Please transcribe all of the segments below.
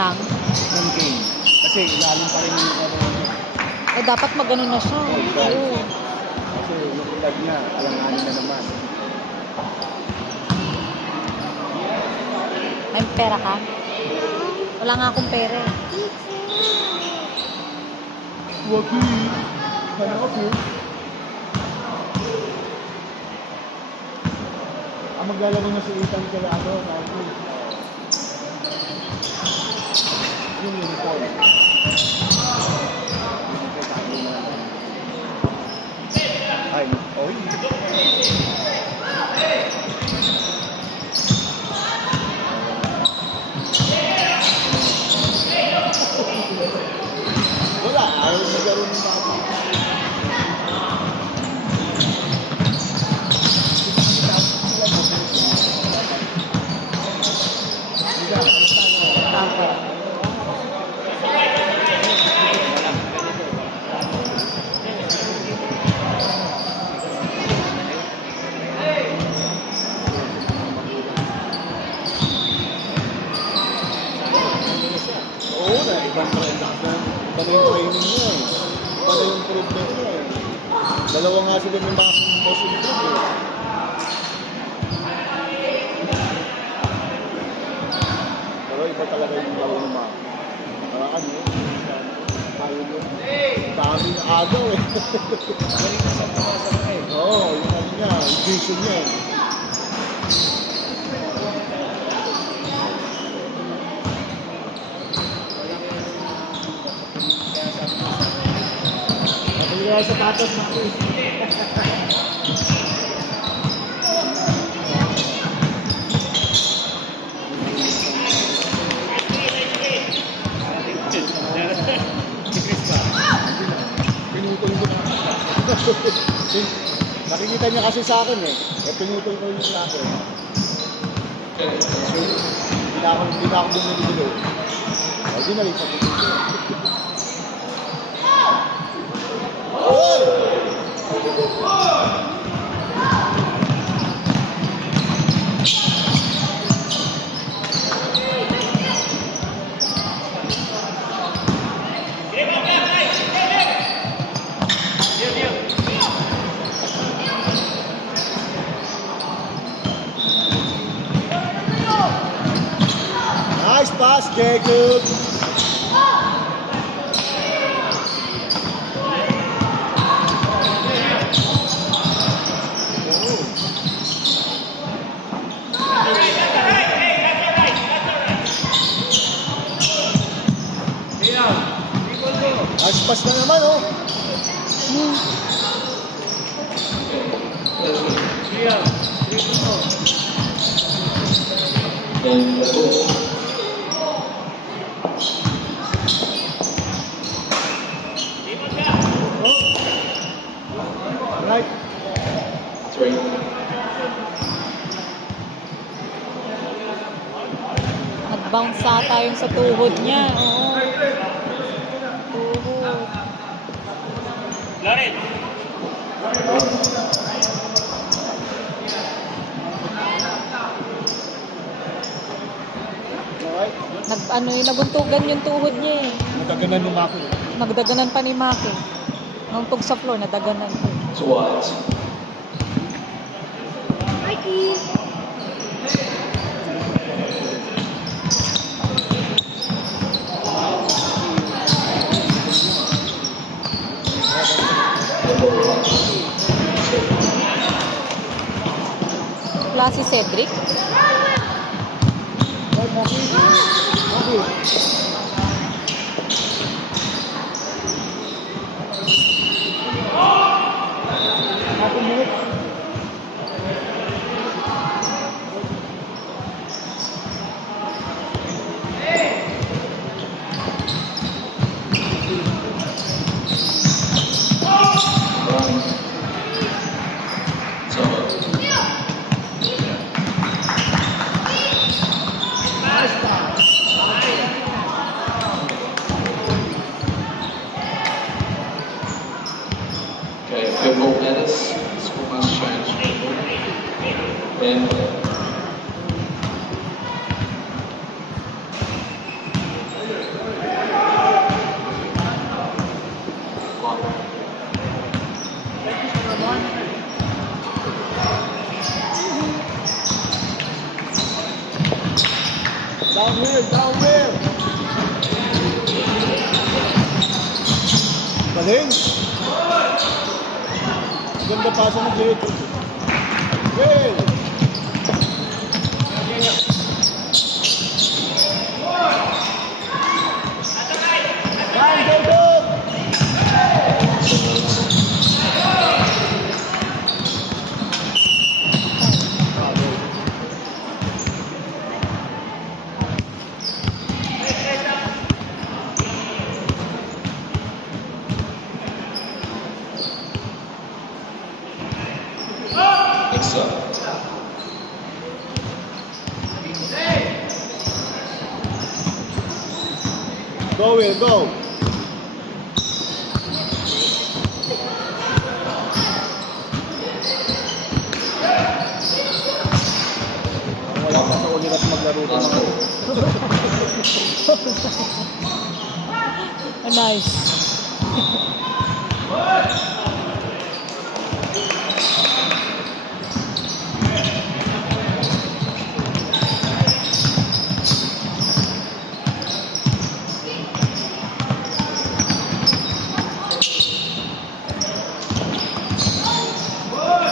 Nang? ng game. Kasi ilalim pa rin yung ano. Eh, dapat magano na siya. Oo. Kasi yung ilag niya, alanganin na naman. May pera ka? Wala nga akong pera eh. Wagi. Hanap eh. Maglalaro na si Ethan Calado. Yung uniform. Ay, oy. Wala, ayaw maglaro ng bata. Okay. Oo na, ibang training na. Iba na yung training niya eh. Iba na yung improvement niya eh. Dalawa nga sila ng mga most improved eh. Pero iba talaga yung laro ng mga. Ano yun? Ayaw yun. Daming agaw eh. Oo, yung ano niya, yung vision niya eh. Kaya sa patos na ko. Pinutol ko na. Nakikita niya kasi sa akin eh. Eh pinutol ko yung sa akin. Hindi na ako bumili-bilo. Ay, di na rin sa pinutol. Nice pass, Jacob. Nice pass na naman, oh. Right. Nag-bounce ata yung sa tuhod niya. Oo. Tuhod. Loren. Nabuntugan yung tuhod niya eh. Nadaganan ng Maki. Nagdaganan pa ni Maki. Nung tug sa floor, nadaganan ko. What? Mikey! Wala si Cedric. Okay, Phil Pettis, school Downhill, downhill. Galing. Ganda pasa ni Jade. Okay. Run, go, go. Extra. Go, Will, go. Wala ka sa ulit at maglaro ka Last naman. Ah, nice.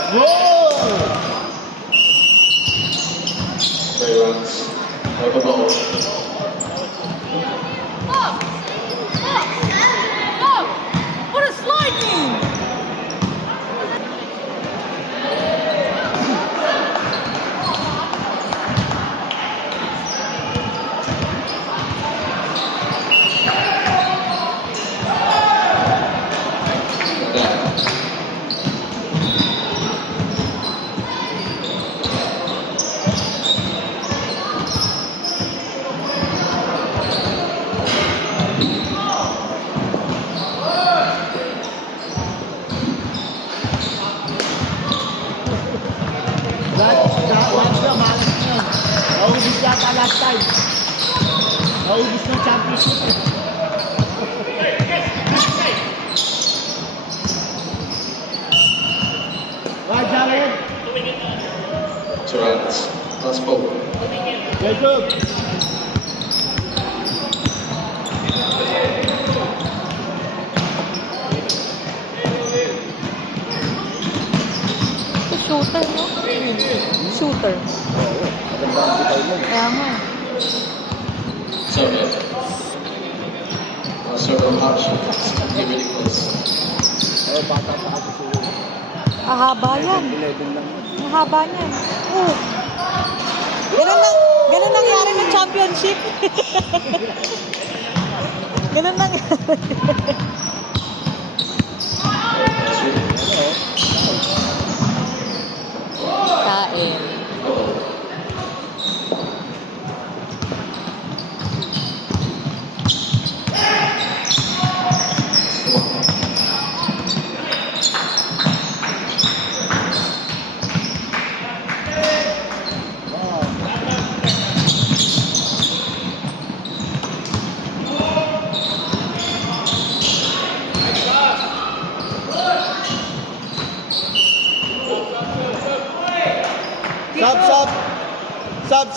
Whoa! 3 runs. Have a ball. What a sliding! Down. Watch na, malas na yun. Naubis yata last time. Naubis na championship eh. Right, Jared. 2 runs. Last ball. Jacob. Shooter, no? Shooter. Oo, maganda ang bitaw mo. Kaya nga. Serve. Serve on hot shots. Get really close. Eh, bata pa ako sa Ahaba yan. 11 lang yun. Mahaba niyan. Oh. Ganun nangyari ng championship. Ganun nangyari. Kain.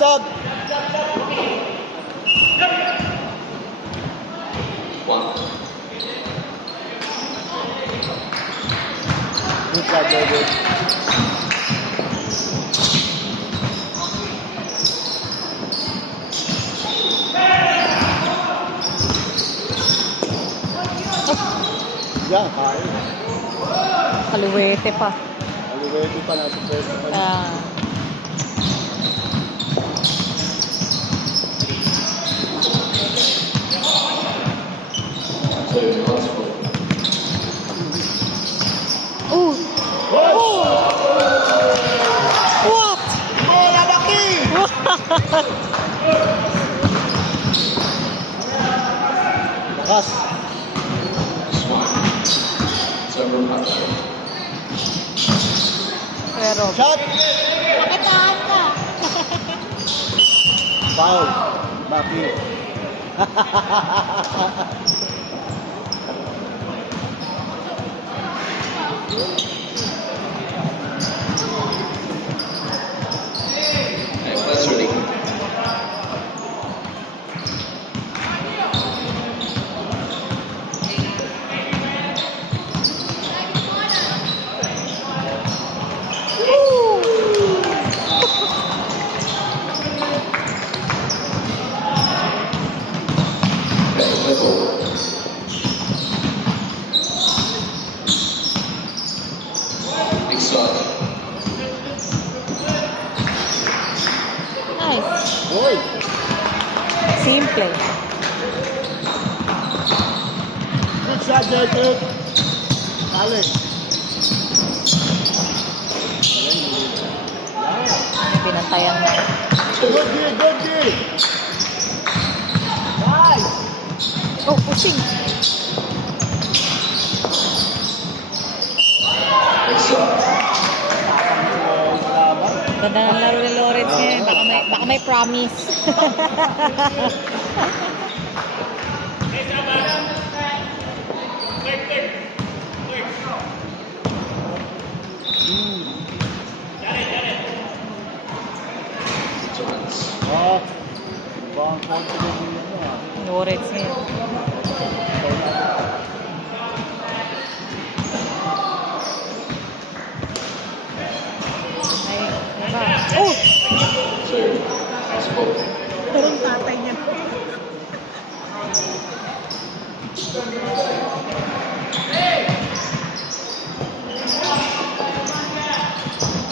Sub. 1. Good job, David. Yan, kain. Kaluwete pa. Aliwete pa nasa pwesto pa. Ah. Two. Last ball. Oh! Oh! What? Oh, lalaki! Lakas. Swine. Serve on hot shot. Pero, Shot! pakitaan ka. Foul. Maki. Okay, that's ready. Nice. Uy! Simple. Good shot, Jacob! Alex! Pinantayan na. Good gig, good gig! Nice! Oh, pusing. Next up. Ganda ng laro ni Lawrence ngayon. Baka may promise. Jones. Ah, iba ang confident niya na. Lawrence ngayon. Ay, diba? Oh! Two. Spoke. Parang tatay niya.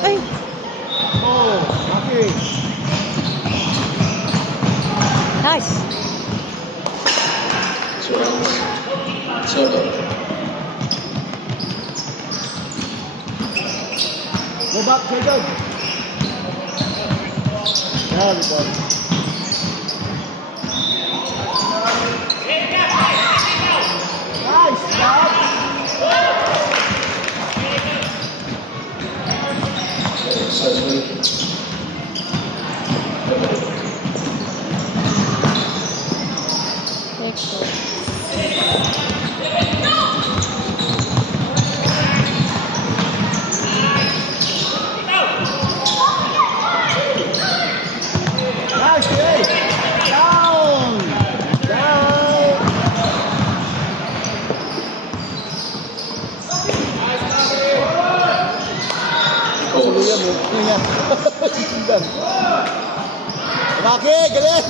Ay! Oh, okay. Nice! Jones. Turbo. Go back, Jacob! Yeah, we got it. Nice, Bob! Successfully. Next one. Nice, hey! Down! Down! Saluya mo. Yan. Sindan. Maki, galing!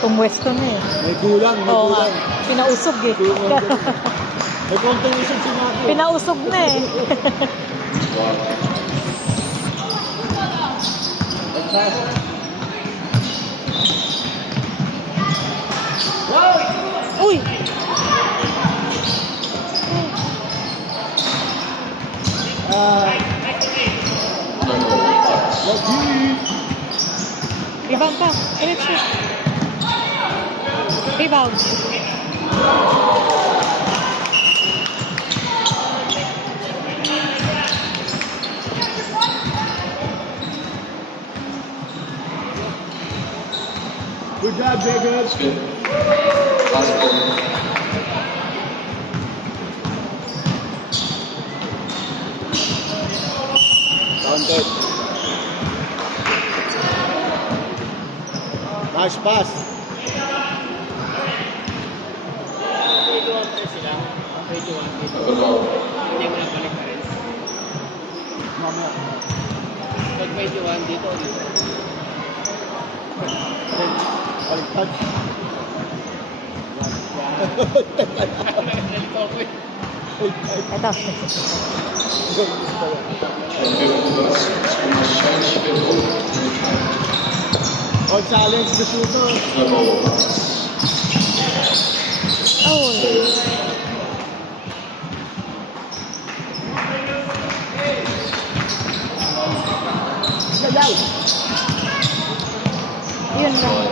Pumwesto na eh. May kulang, may Oo nga. kulang. Pinausog eh. Kulang. May konting isip si Maki. Pinausog na eh. Uy! Ah, Number 5. Maki! Rebound pa. Ulit siya. Rebound. Good job, Jacob. Spin. Last ball. Counted. Nice pass. Number 4. Mamaya. Pag may diwan dito, dito. Baliktad. Nalito ko eh. Ito. And 50 plus. Screen exchange. 50. Oh, challenge the shooter. Number 1. Oh. Yayaw. Yun lang.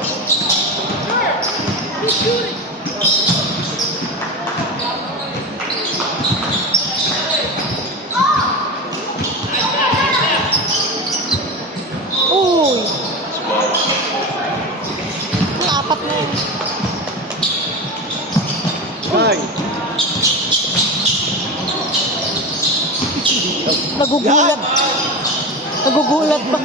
Uy! Apat na yun. Ay. Nagugulat. Nagugulat ba?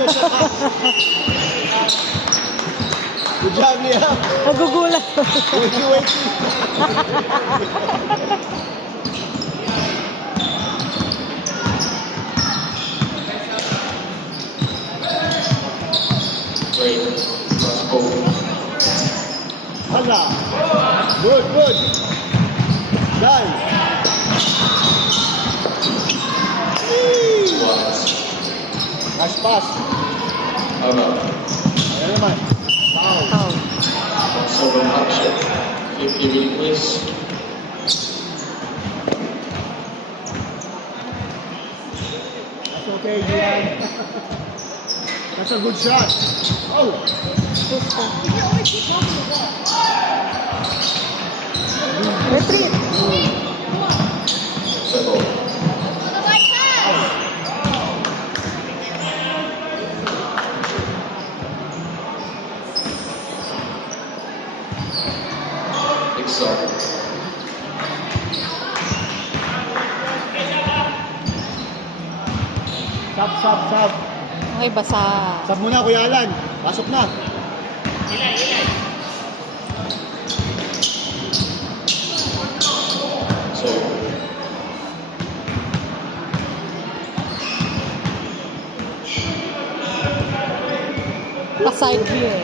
Good job, Lia. Nagugulat. Wakey, wakey. Great. Last ball. Hala. Good, good. Done. Twice. Nice pass. Over. Ayan naman. Over action. 50 ready, please. That's okay, Gian. That's a good shot. Oh! Gusto. Retreat. Settle. Excel. Sub. Okay, basa. Sub muna, Kuya Alan. Pasok na. So, Pa-side clear.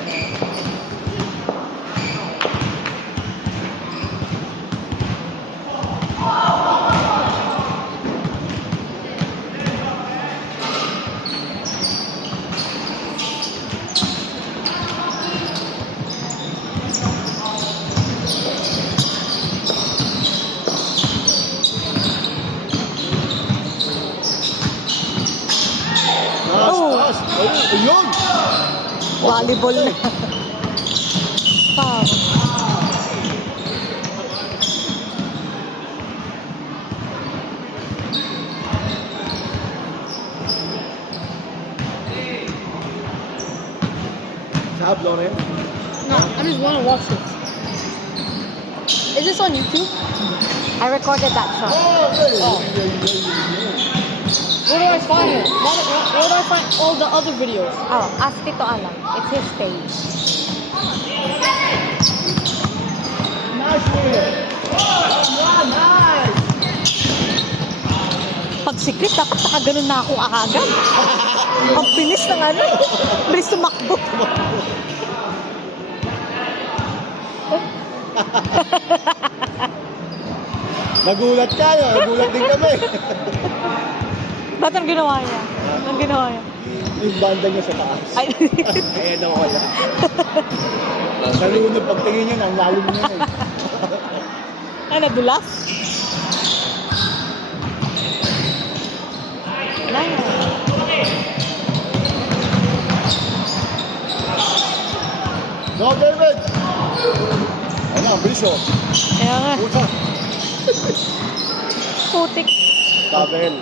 Oh. Oh, ayun! Volleyball na. Wow. Sub, Loren. No, I just want to watch this. Is this on YouTube? I recorded that shot. Where do I find it? Where do I find all the other videos? Oh, ask Tito Alan. It's his page. Nice, William. Nice! Pag secret, dapat nakaganon na ako agad. Ang bilis ng ano eh. Bilis tumakbo. Nagulat ka, no? Nagulat din kami. Ba't ang ginawa niya? Ang ginawa niya? Yung banda niya sa taas. Ay, Kaya nawala. last ready. Nalunod pagtingin niya, ang lalim niya eh. ay nadulas? Wala yan. No, David! Ano, ang bilis oh. Kaya nga, Puta. putik. Tabel.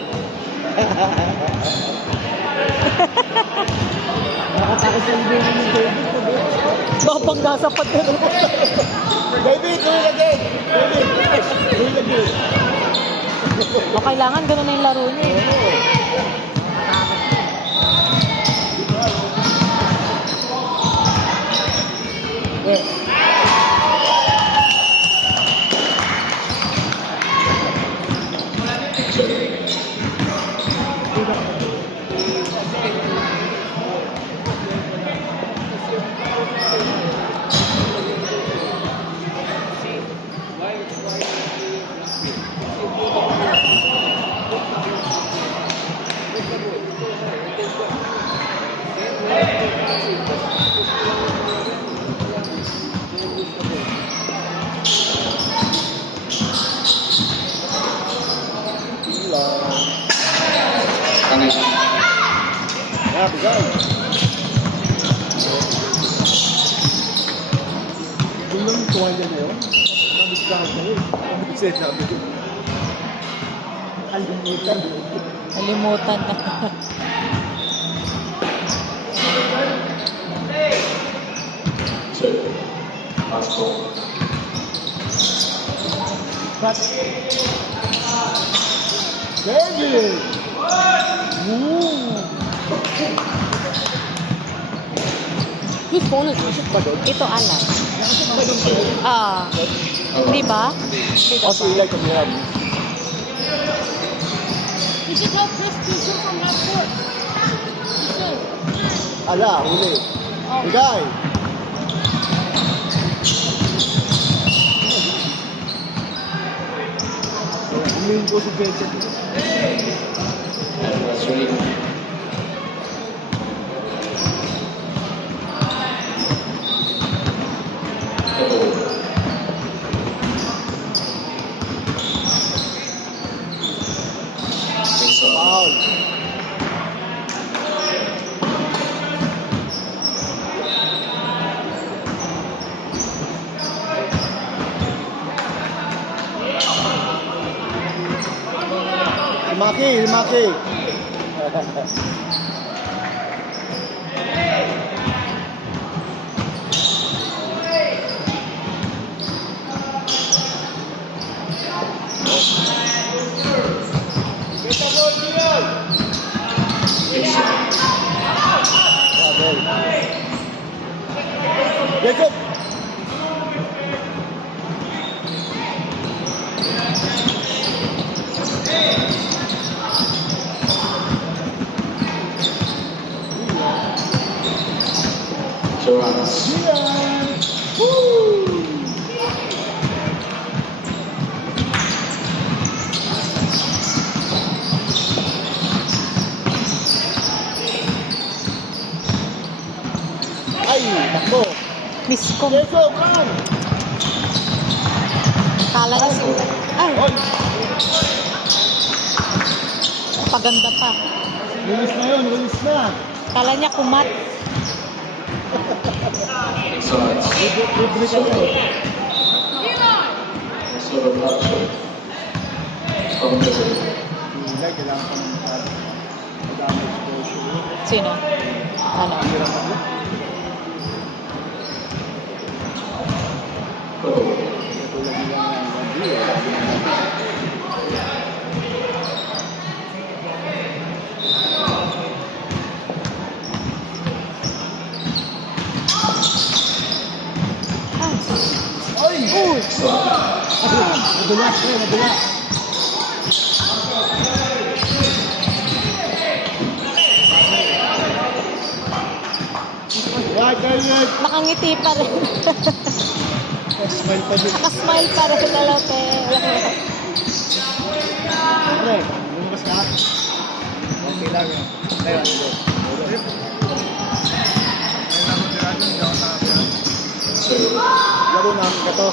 Nakatakot sa hindi ni David. Babangga sa pagkano. David, do it again! David, do it again! O kailangan ganun na yung laro niya eh. Kanan. Yeah, bigay. Kung lang yung tuwalya na yun, mabit ka ako yun. Mabit siya sabi ko. Kalimutan. Nalimutan na. Two. Last ball. Cut. David! Woo! Whose phone is this? Ito Alan. Ah, di ba? Also, you like to be happy. You should tell Chris to shoot from that court. You should. Ala, huli. Bigay! Huliin ko si Jacob. And last ready. Double. Maki. Jacob. Two runs. Ay, takbo. Miss ko. Jacob, run! Kala na si... Ay, Oy, paganda pa. release na yun, release na. Kala niya kumat. Sides. Libre ka na. Sort of action. From the Hindi, kailangan ka ng madami exposure. Sino? Ano? Hirap ako. go. Tulad nila ng Gandhi. Ay! Uy! Nadulas eh, nadulas. Wag, ganyan. Nakangiti pa rin. Smile pa din. Nakasmile pa rin na Lope. Okay, lumabas ka. Okay lang yan. Ayun, Two. laro namin ka to.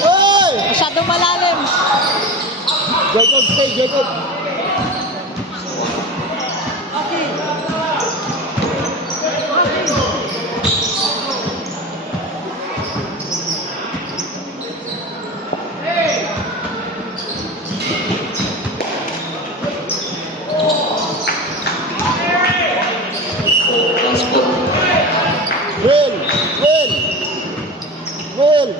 Hey! Masyadong malalim. Jacob, stay, Jacob. Last ball. Will! Will! Will!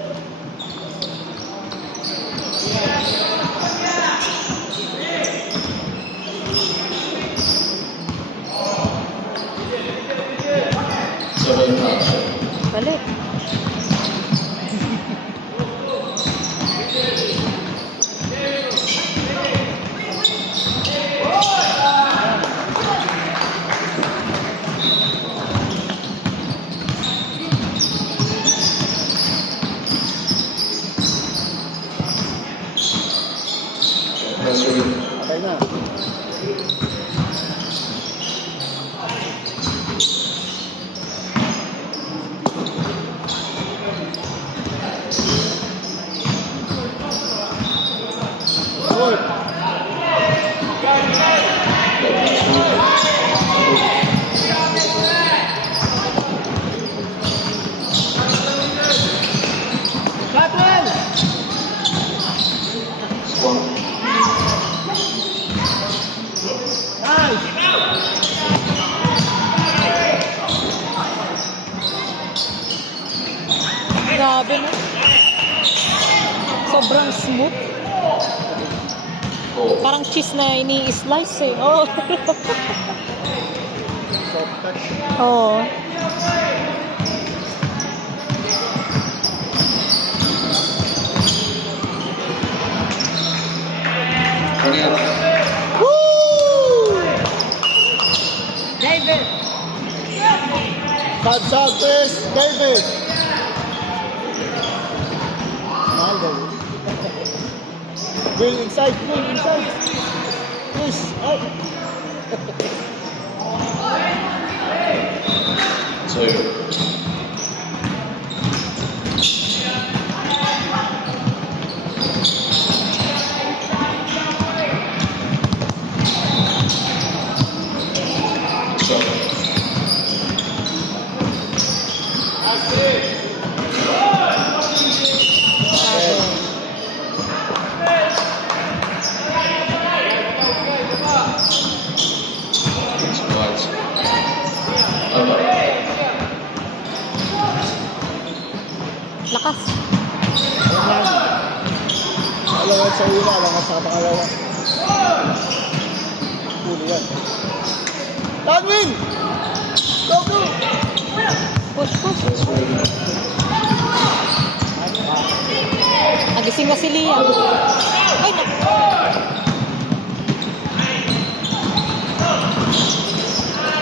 Seven action. Balik. Press read. Patay na. Good. One. Nice! Grabe no? Sobrang smooth. Four. Parang cheese na ini-slice eh. Oh. Soft touch. Oh. Twenty up. Woo! David. Sab, please. David. Mahal daw. Will, inside. Will, inside. Please, out. Two. Seven. sa una, alangan sa pangalawa. Huli yan. Tagwin! Go, go! Push, push. Nagising na si Liam. Ay, naku.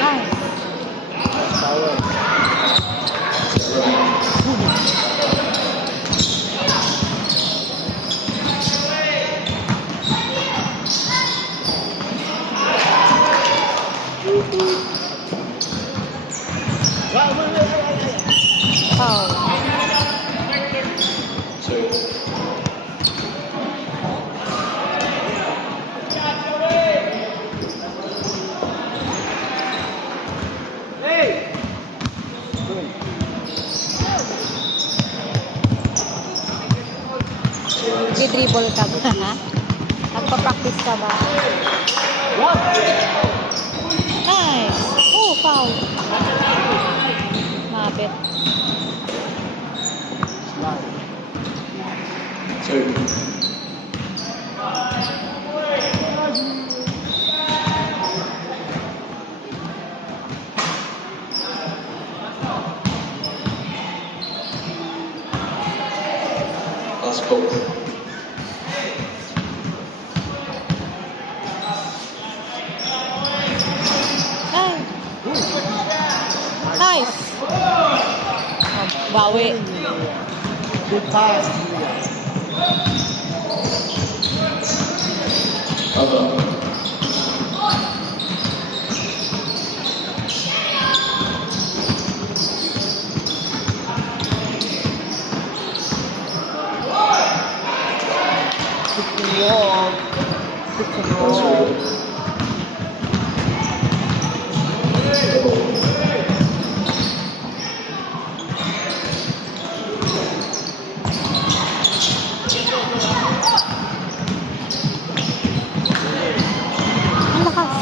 Ay, Power. foul. Two. Dribble ka ba? Nagpa-practice ka ba? Nice! Oh, foul! Mabit. Two. Last ball. Ay! Nice! Oh, bawi. Good pass. Other. Ang lakas.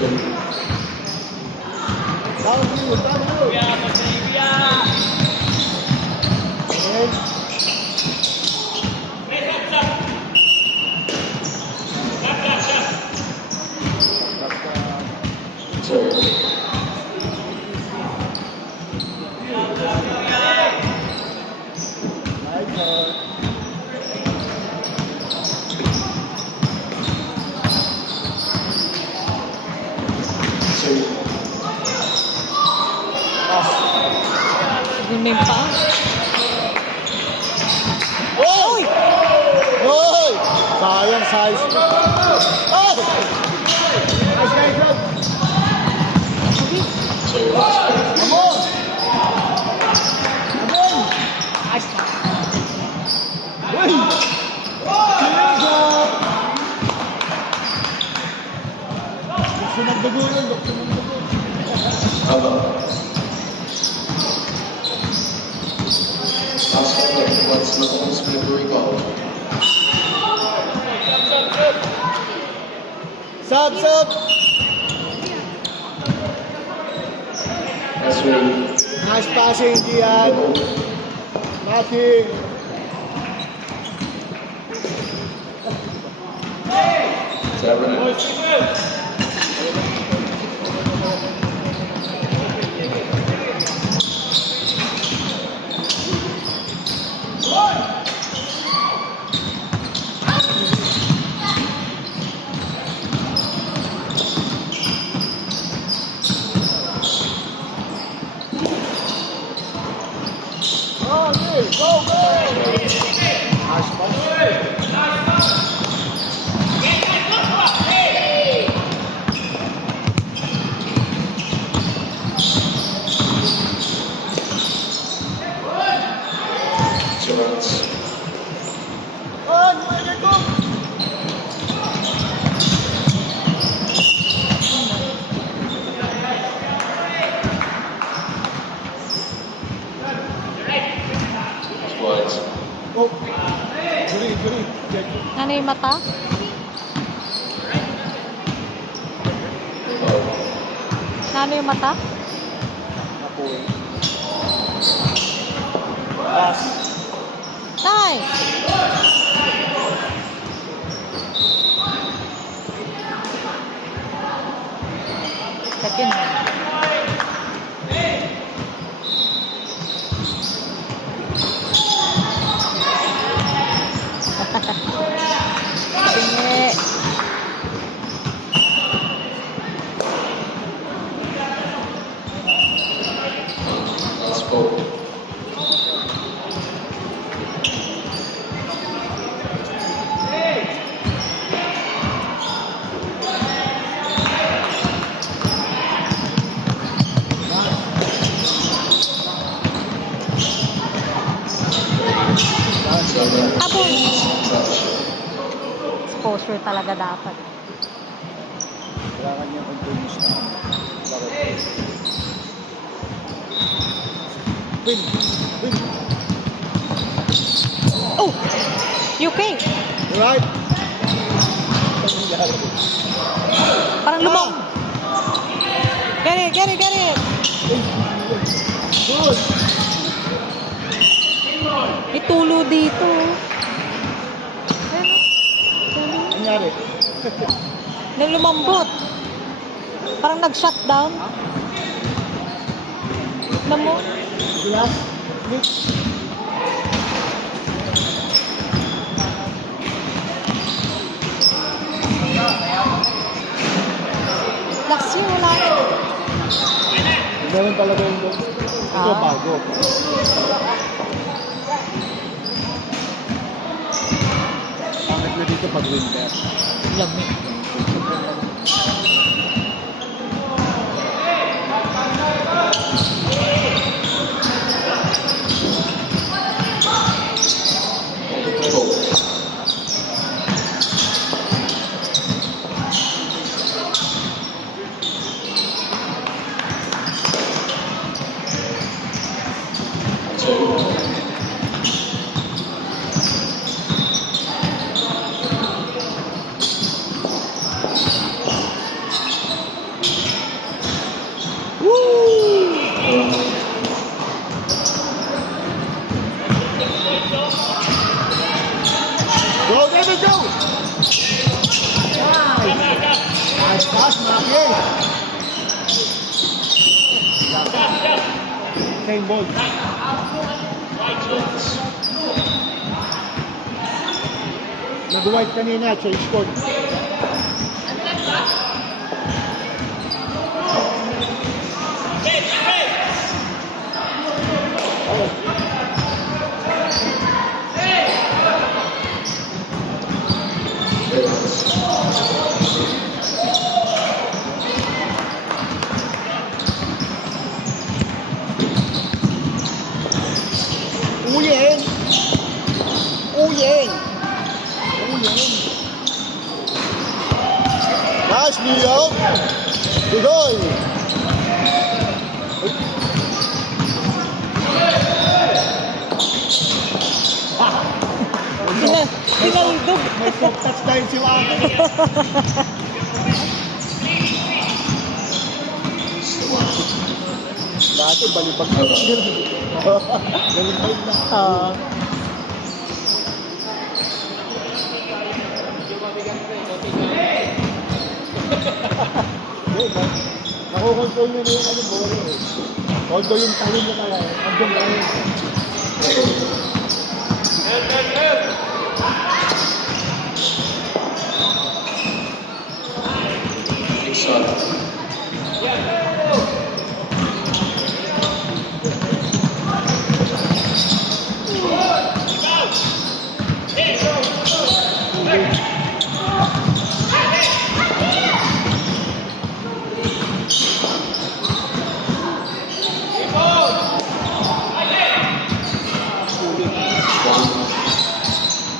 Two. Two. Two. Gumin pa. Oy! Oy! Sayang size. Oh! Nice guy, bro. Two. Last ball. Come on! Come on! Ayos na. Uy! Cleans up! Gusto magdugo yun, gusto magdugo. Other. Last ball. Once Mahomes with a rebound. Sub, sub! That's three. Nice passing, Gian. Matthew. Seven. Oh, yeah. Go, go! Nice pass. Two runs. Oh, you wanna get go? Twice. Oh. Green, green. Get go. Ano yung mata? Oh. Ano yung mata? Apoy. Pass. Nice! Step yun. Tingi. Let's go. Abon! Exposure talaga dapat. Kailangan niya continuous na. Bakit? Win! Win! Oh! UK! Right! Parang lumang. Get it, get it, get it! Good! May tulo dito. Ano? Nangyari? Nang lumambot. Parang nag-shutdown. Tignan mo. Glass? Nick? Last year, wala na. Meron talaga yung doon. Ito, Ah. bago. Bakit na dito pag winter? Lamig. Go, David, go! Nice pass, Maki! Same ball. Nag-white kanina, change code. Uyen! Uyen! Uyen! Nice, New York! Bigoy! Pinaldog. May soft touch tayo si Waki. Dati, balibag na. Galing pa yun na. Oo. Nakukontrol nyo na yung ano, bolo eh. Although yung talon nyo kaya, andun tayo. Shot.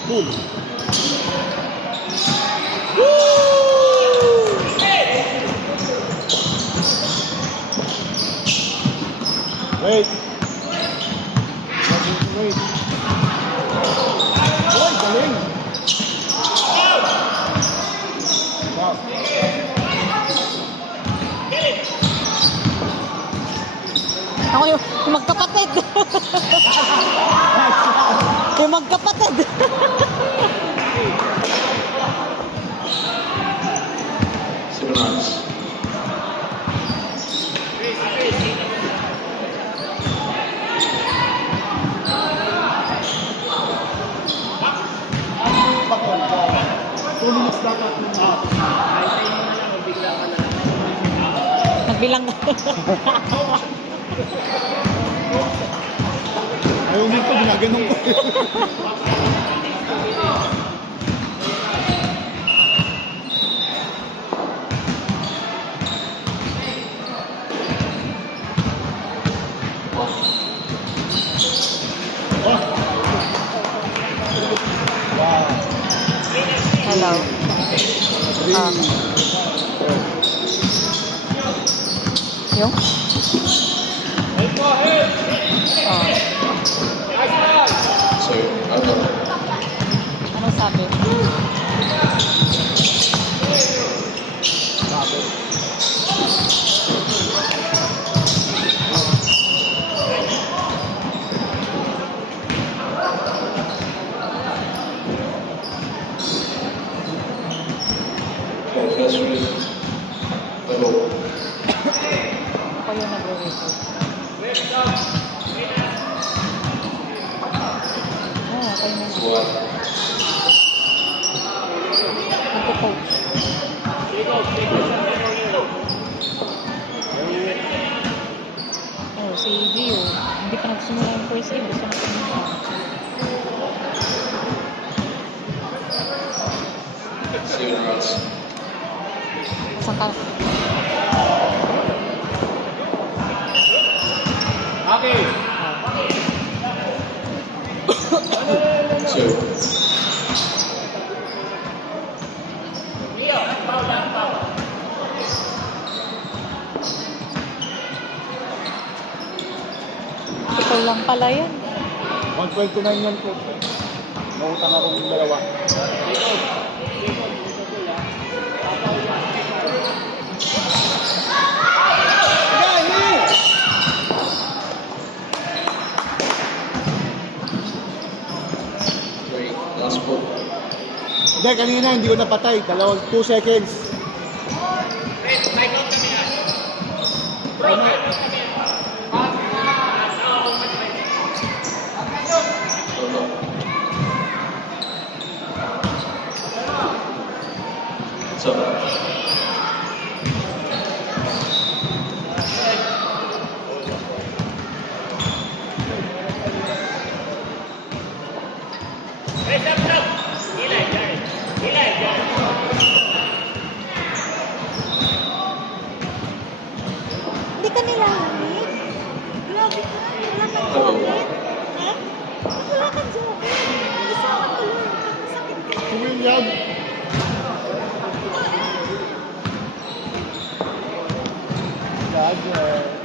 Boom! Wait! Wait! Uy, galing! Wow. Ako yung magkapatid. Yung magkapatid. 7 runs. Bakit? 2 minutes dapat yung Nagbilang. ayaw nito, ginaganong ko. Wow. Hello. Ah. Yung? Oh. So, ano? Anong sabi? Okay, that's really. Ano? Ako yung nagre-record. Oh, okay na. So, what? Nagko-coach. Oh, si Gio. Hindi pa nagsimula yung first game. Gusto na pumunta. 7 runs. Saan ka? Okay. 2. Ito lang pala yan. 129 yan po. Nautang akong dalawa. Great. Last ball. Hindi, kanina hindi ko napatay. 2 seconds. Ano? So, Hindi ka nilamig. Grabe ka. Wala kang jacket. Ha? Wala kang jacket. Isa ka ko lang. Sakit ka. Si William. Roger.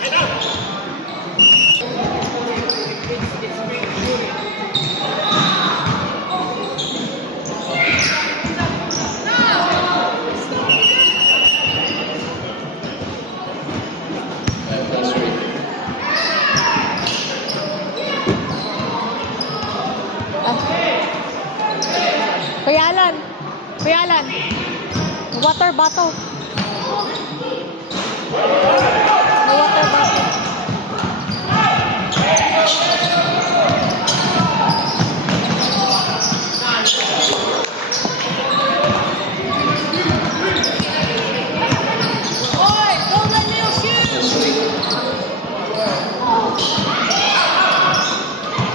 and that's great. Kuya Alan. Kuya Alan. Water bottle. May water bottle. That's great.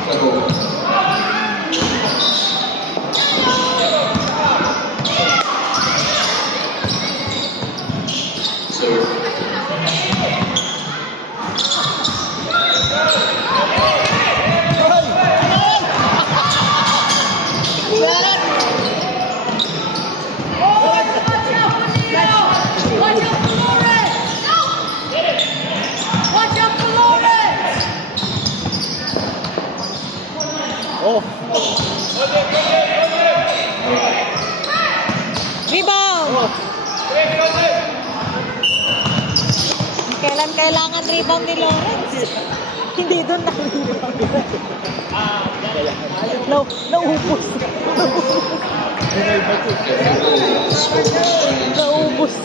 Ano? So, Oh, Rebound. oh. Kailan kailangan rebound ni Lawrence? Hindi doon na rebound. Naubos. May batik. Naubos.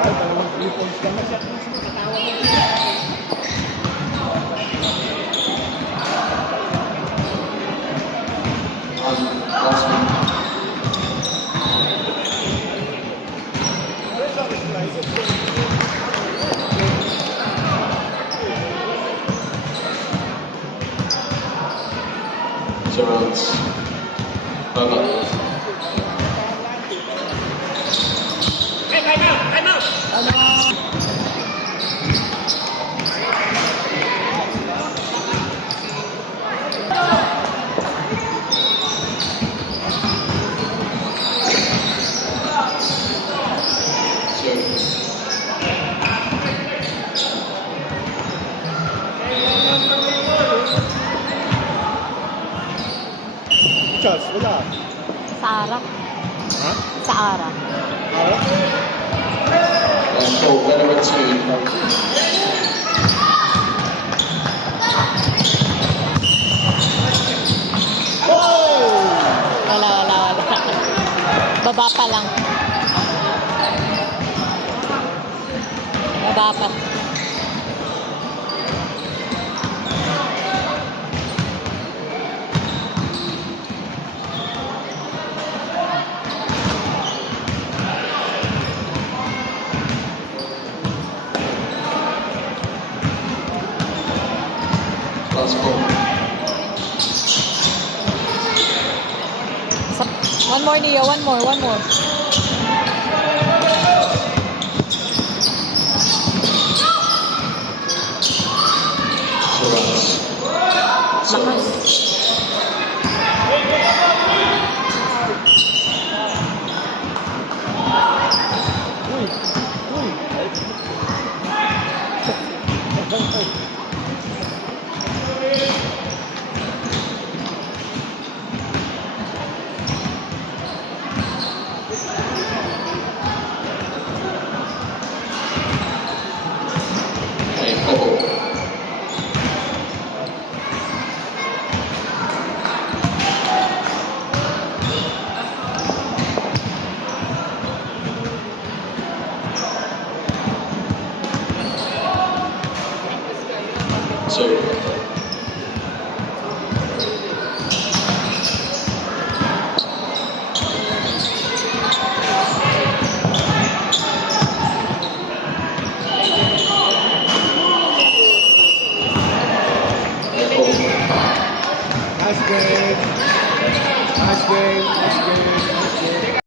Ay, dalawang 3 points lang. Surrounds. Bye-bye. Charles, wala. Sa Ara. Ha? Sa Ara. Ara? And so, number 2. Wala. Baba pa lang. Baba pa. Last ball. One more, Neo. One more.